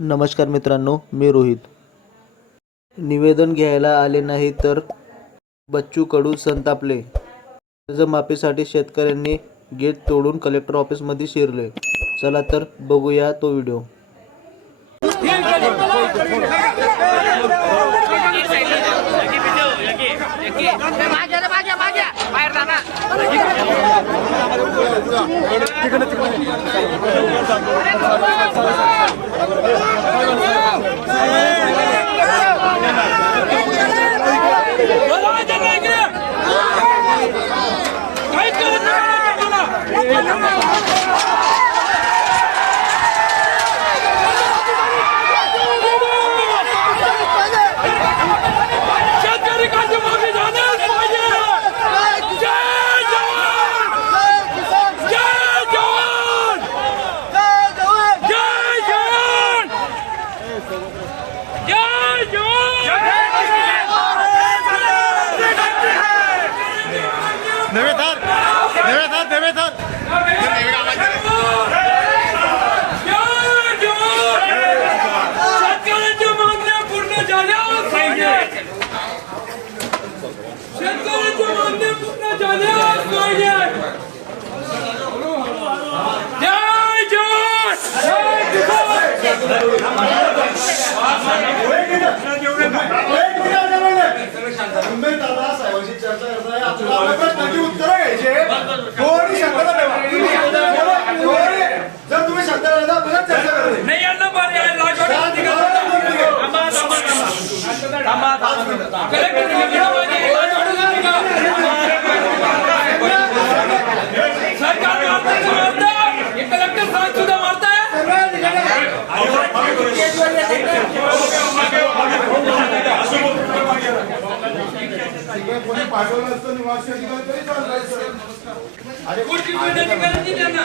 नमस्कार मित्रांनो मी रोहित. निवेदन घ्यायला आले नाही तर बच्चू कडू संतापले. कर्जमाफीसाठी शेतकऱ्यांनी गेट तोडून कलेक्टर ऑफिसमध्ये शिरले. चला तर बघूया तो video. Demet Han! Demet Han! Demet Han! Jai Jai! Jai Jai! कोणी पाठवलं असतं निवासी अधिकारी तरी चालतं गोष्टी मिळण्याची गरज नाही त्यांना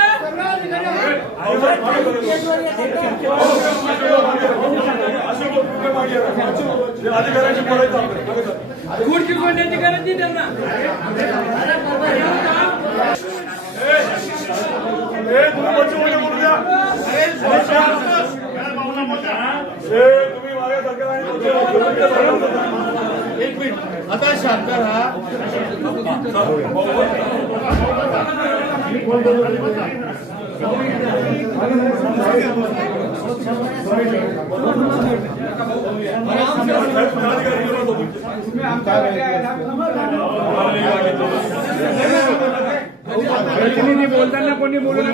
आपल्याला. खुर्ची फोडण्याची गरज नाही त्यांना एक मिनिट आता शांत राहा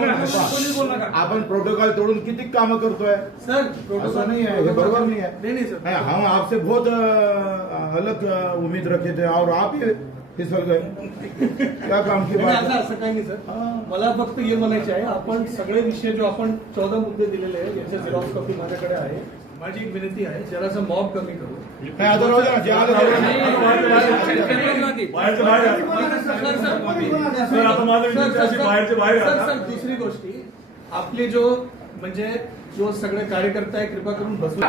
आपण प्रोटोकॉल तोडून किती काम करतोय? सर प्रोटोकॉल नहीं है ये बरोबर नहीं है नहीं नहीं सर. हम आपसे बहुत अलग उम्मीद रखे थे और आप ही गए क्या काम की असं असं काही नाही सर मला फक्त हे म्हणायचे आहे आपण सगळे विषय जो आपण चौदा मुद्दे दिलेले आहेत याच्या झेरॉक्स कॉपी माझ्याकडे आहे माझी एक विनंती आहे जरासं मॉब कमी करू ते दुसरी गोष्टी आपले जो म्हणजे जो सगळे कार्यकर्ता आहे कृपा करून बसू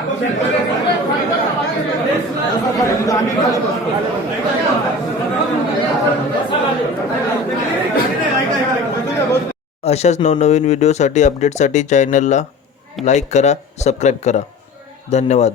अशाच नवनवीन व्हिडिओसाठी अपडेटसाठी चॅनलला लाईक करा सबस्क्राईब करा. धन्यवाद.